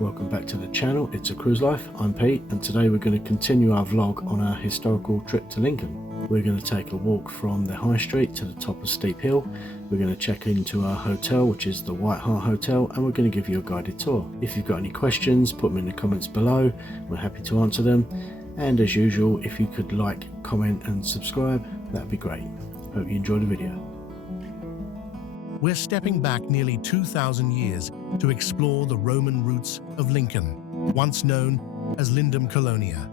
Welcome back to the channel, it's A Cruise Life, I'm Pete, and today we're going to continue our vlog on our historical trip to Lincoln. We're going to take a walk from the High Street to the top of Steep Hill. We're going to check into our hotel, which is the White Hart Hotel, and we're going to give you a guided tour. If you've got any questions, put them in the comments below, we're happy to answer them. And as usual, if you could like, comment and subscribe, that'd be great. Hope you enjoy the video. We're stepping back nearly 2,000 years to explore the Roman roots of Lincoln, once known as Lindum Colonia.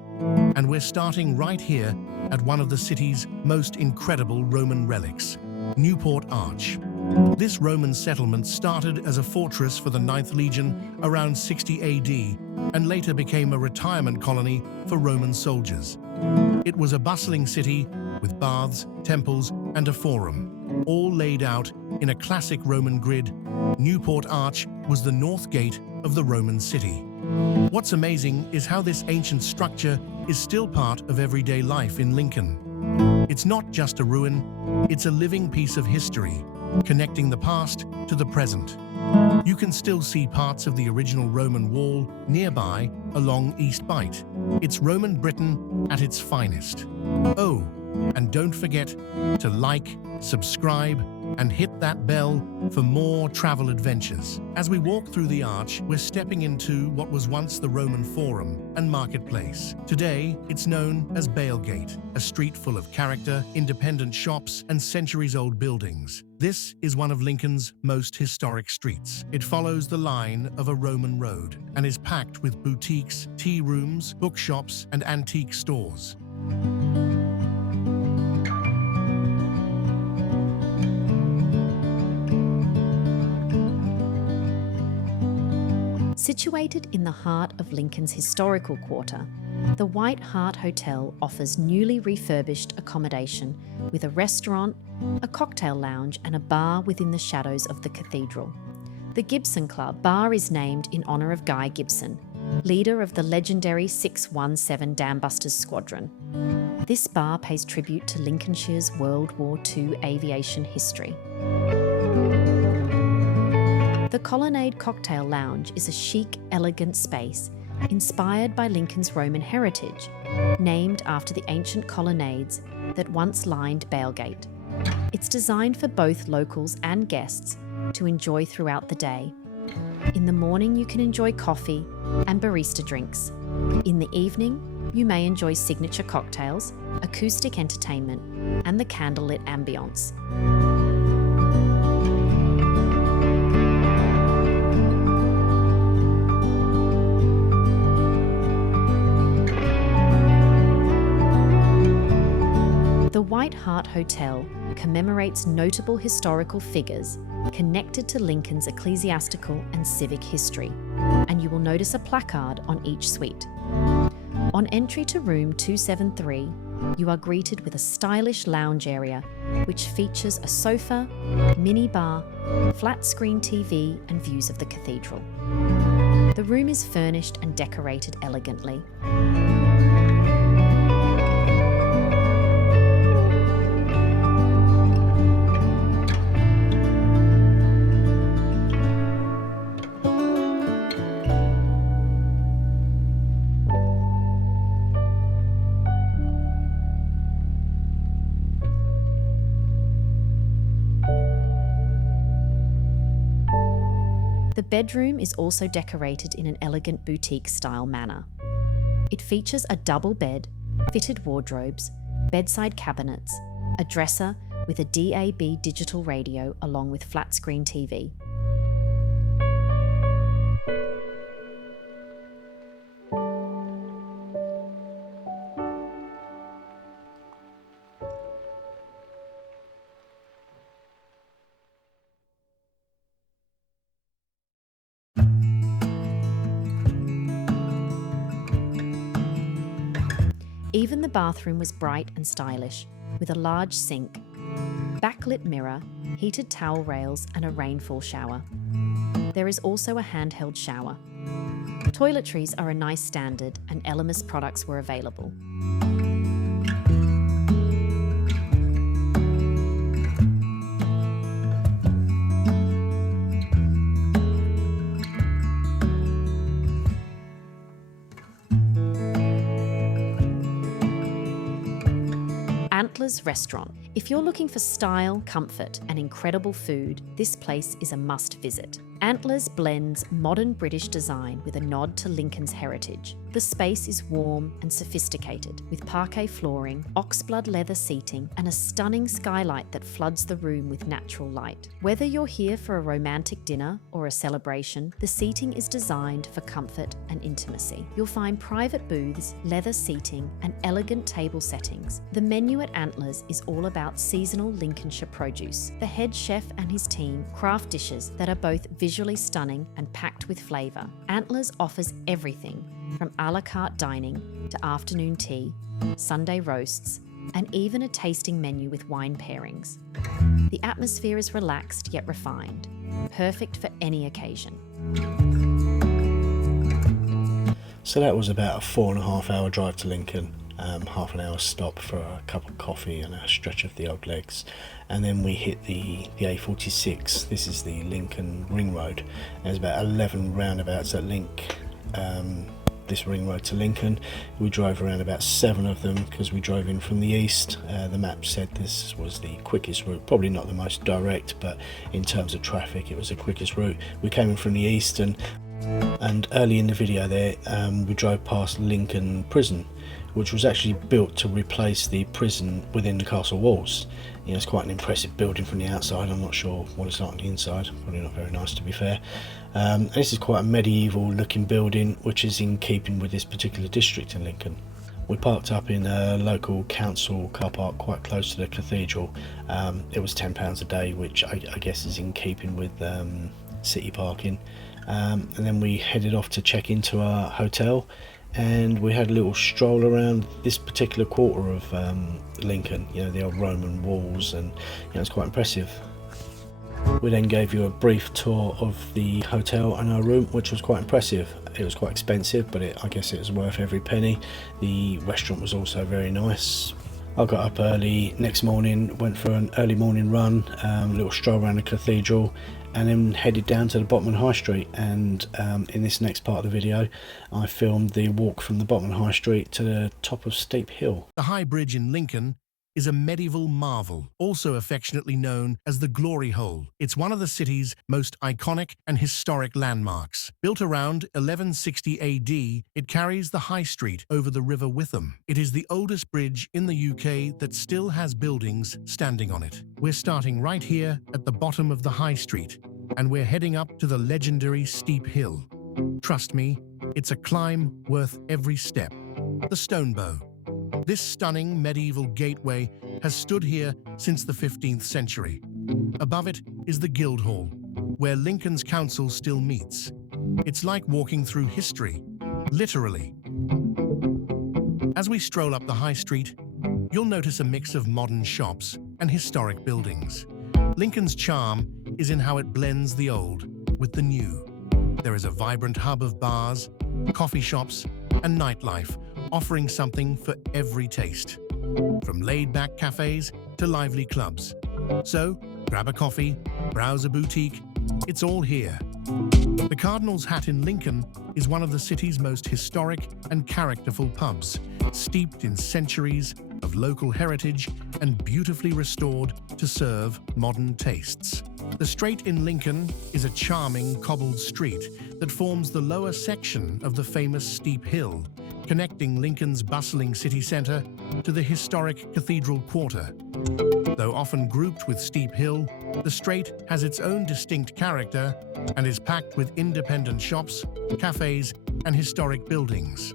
And we're starting right here at one of the city's most incredible Roman relics, Newport Arch. This Roman settlement started as a fortress for the 9th Legion around 60 AD and later became a retirement colony for Roman soldiers. It was a bustling city with baths, temples, and a forum, all laid out in a classic Roman grid. Newport Arch was the north gate of the Roman city. What's amazing is how this ancient structure is still part of everyday life in Lincoln. It's not just a ruin, it's a living piece of history, connecting the past to the present. You can still see parts of the original Roman wall nearby along East Bight. It's Roman Britain at its finest. Oh, and don't forget to like, subscribe, and hit that bell for more travel adventures. As we walk through the arch, we're stepping into what was once the Roman Forum and Marketplace. Today, it's known as Bailgate, a street full of character, independent shops, and centuries-old buildings. This is one of Lincoln's most historic streets. It follows the line of a Roman road and is packed with boutiques, tea rooms, bookshops, and antique stores. Situated in the heart of Lincoln's historical quarter, the White Hart Hotel offers newly refurbished accommodation with a restaurant, a cocktail lounge, and a bar within the shadows of the cathedral. The Gibson Club bar is named in honour of Guy Gibson, leader of the legendary 617 Dambusters Squadron. This bar pays tribute to Lincolnshire's World War II aviation history. The Colonnade Cocktail Lounge is a chic, elegant space inspired by Lincoln's Roman heritage, named after the ancient colonnades that once lined Bailgate. It's designed for both locals and guests to enjoy throughout the day. In the morning, you can enjoy coffee and barista drinks. In the evening, you may enjoy signature cocktails, acoustic entertainment, and the candlelit ambience. The White Hart Hotel commemorates notable historical figures connected to Lincoln's ecclesiastical and civic history, and you will notice a placard on each suite. On entry to room 273, you are greeted with a stylish lounge area which features a sofa, mini bar, flat-screen TV, and views of the cathedral. The room is furnished and decorated elegantly. The bedroom is also decorated in an elegant boutique-style manner. It features a double bed, fitted wardrobes, bedside cabinets, a dresser with a DAB digital radio along with flat-screen TV. Even the bathroom was bright and stylish, with a large sink, backlit mirror, heated towel rails, and a rainfall shower. There is also a handheld shower. Toiletries are a nice standard, and Elemis products were available. Antlers Restaurant. If you're looking for style, comfort, and incredible food, this place is a must visit. Antlers blends modern British design with a nod to Lincoln's heritage. The space is warm and sophisticated, with parquet flooring, oxblood leather seating, and a stunning skylight that floods the room with natural light. Whether you're here for a romantic dinner or a celebration, the seating is designed for comfort and intimacy. You'll find private booths, leather seating, and elegant table settings. The menu at Antlers is all about seasonal Lincolnshire produce. The head chef and his team craft dishes that are both visually stunning and packed with flavour. Antlers offers everything from a la carte dining to afternoon tea, Sunday roasts, and even a tasting menu with wine pairings. The atmosphere is relaxed yet refined, perfect for any occasion. So that was about a 4.5 hour drive to Lincoln. Half an hour stop for a cup of coffee and a stretch of the old legs, and then we hit the A46. This is the Lincoln Ring Road. There's about 11 roundabouts that link this ring road to Lincoln. We drove around about 7 of them because we drove in from the east. The map said this was the quickest route, probably not the most direct, but in terms of traffic it was the quickest route. We came in from the east, and early in the video there we drove past Lincoln Prison, which was actually built to replace the prison within the castle walls. You know, it's quite an impressive building from the outside. I'm not sure what it's like on the inside, probably not very nice to be fair. This is quite a medieval looking building, which is in keeping with this particular district in Lincoln. We parked up in a local council car park quite close to the cathedral. It was £10 a day, which I guess is in keeping with city parking. And then we headed off to check into our hotel, and we had a little stroll around this particular quarter of Lincoln, you know, the old Roman walls, and you know, it's quite impressive. We then gave you a brief tour of the hotel and our room, which was quite impressive. It was quite expensive, but I guess it was worth every penny. The restaurant was also very nice. I got up early next morning, went for an early morning run, a little stroll around the cathedral, and then headed down to the Botman High Street. And in this next part of the video I filmed the walk from the Botman High Street to the top of Steep Hill. The High Bridge in Lincoln is a medieval marvel, also affectionately known as the Glory Hole. It's one of the city's most iconic and historic landmarks. Built around 1160 AD, it carries the High Street over the River Witham. It is the oldest bridge in the UK that still has buildings standing on it. We're starting right here at the bottom of the High Street, and we're heading up to the legendary Steep Hill. Trust me, it's a climb worth every step. The Stonebow. This stunning medieval gateway has stood here since the 15th century. Above it is the Guildhall, where Lincoln's council still meets. It's like walking through history, literally. As we stroll up the High Street, you'll notice a mix of modern shops and historic buildings. Lincoln's charm is in how it blends the old with the new. There is a vibrant hub of bars, coffee shops, and nightlife, offering something for every taste, from laid-back cafes to lively clubs. So, grab a coffee, browse a boutique, it's all here. The Cardinal's Hat in Lincoln is one of the city's most historic and characterful pubs, steeped in centuries of local heritage and beautifully restored to serve modern tastes. The Strait in Lincoln is a charming cobbled street that forms the lower section of the famous Steep Hill, connecting Lincoln's bustling city centre to the historic Cathedral Quarter. Though often grouped with Steep Hill, the Strait has its own distinct character and is packed with independent shops, cafes, and historic buildings.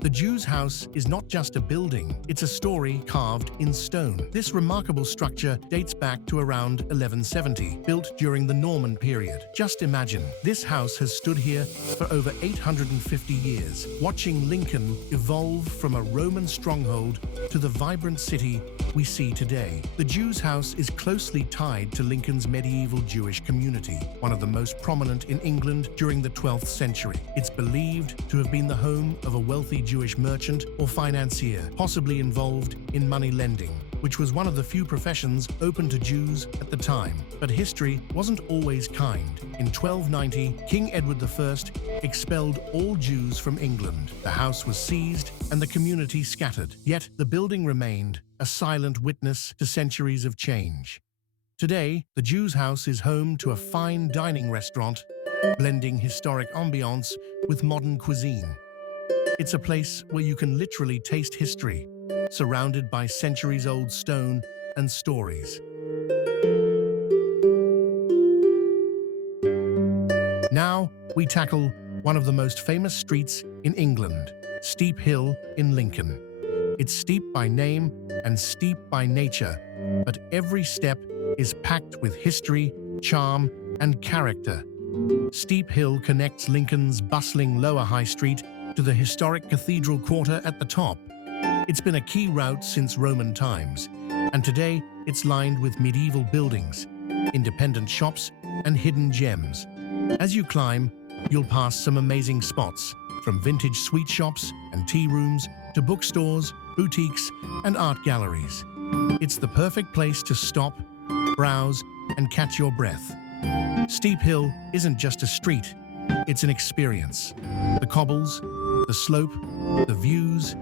The Jew's House is not just a building, it's a story carved in stone. This remarkable structure dates back to around 1170, built during the Norman period. Just imagine, this house has stood here for over 850 years, watching Lincoln evolve from a Roman stronghold to the vibrant city we see today. The Jew's House is closely tied to Lincoln's medieval Jewish community, one of the most prominent in England during the 12th century. It's believed to have been the home of a wealthy Jewish merchant or financier, possibly involved in money lending. which was one of the few professions open to Jews at the time. But history wasn't always kind. In 1290, King Edward I expelled all Jews from England. The house was seized and the community scattered. Yet the building remained, a silent witness to centuries of change. Today, the Jews' house is home to a fine dining restaurant, blending historic ambiance with modern cuisine. It's a place where you can literally taste history, surrounded by centuries-old stone and stories. Now, we tackle one of the most famous streets in England, Steep Hill in Lincoln. It's steep by name and steep by nature, but every step is packed with history, charm, and character. Steep Hill connects Lincoln's bustling lower High Street to the historic Cathedral Quarter at the top. It's been a key route since Roman times, and today it's lined with medieval buildings, independent shops, and hidden gems. As you climb, you'll pass some amazing spots, from vintage sweet shops and tea rooms to bookstores, boutiques, and art galleries. It's the perfect place to stop, browse, and catch your breath. Steep Hill isn't just a street, it's an experience. The cobbles, the slope, the views,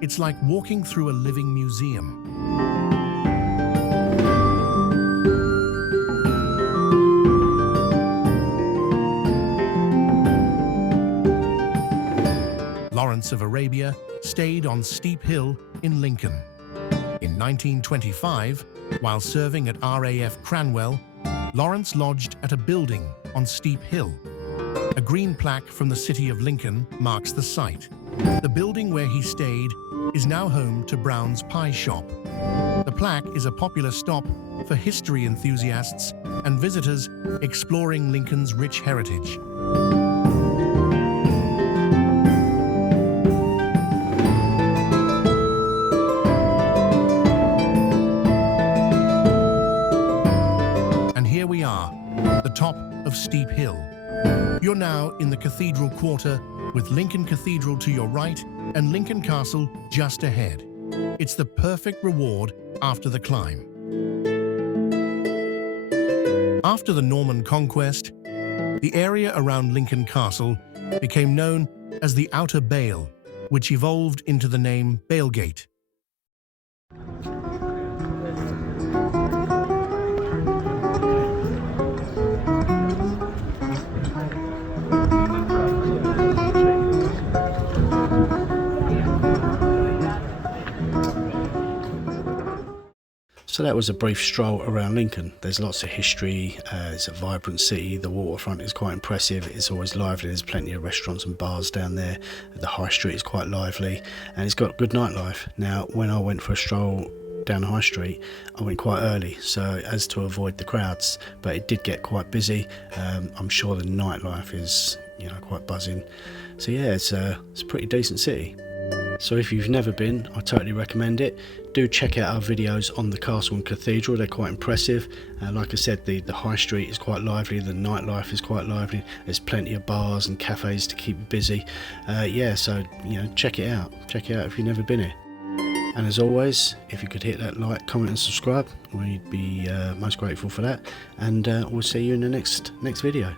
it's like walking through a living museum. Lawrence of Arabia stayed on Steep Hill in Lincoln. In 1925, while serving at RAF Cranwell, Lawrence lodged at a building on Steep Hill. A green plaque from the city of Lincoln marks the site. The building where he stayed is now home to Brown's Pie Shop. The plaque is a popular stop for history enthusiasts and visitors exploring Lincoln's rich heritage. Here we are, the top of Steep Hill. You're now in the Cathedral Quarter with Lincoln Cathedral to your right and Lincoln Castle just ahead. It's the perfect reward after the climb. After the Norman conquest, the area around Lincoln Castle became known as the Outer Bail, which evolved into the name Bailgate. So that was a brief stroll around Lincoln. There's lots of history, it's a vibrant city, the waterfront is quite impressive, it's always lively, there's plenty of restaurants and bars down there, the high street is quite lively, and it's got good nightlife. Now, when I went for a stroll down the high street, I went quite early so as to avoid the crowds, but it did get quite busy. I'm sure the nightlife is, quite buzzing. So yeah, it's a pretty decent city. So if you've never been, I totally recommend it. Do check out our videos on the castle and cathedral, they're quite impressive. Like I said, the high street is quite lively, the nightlife is quite lively, there's plenty of bars and cafes to keep you busy. So check it out if you've never been here. And as always, if you could hit that like, comment and subscribe, we'd be most grateful for that. And we'll see you in the next video.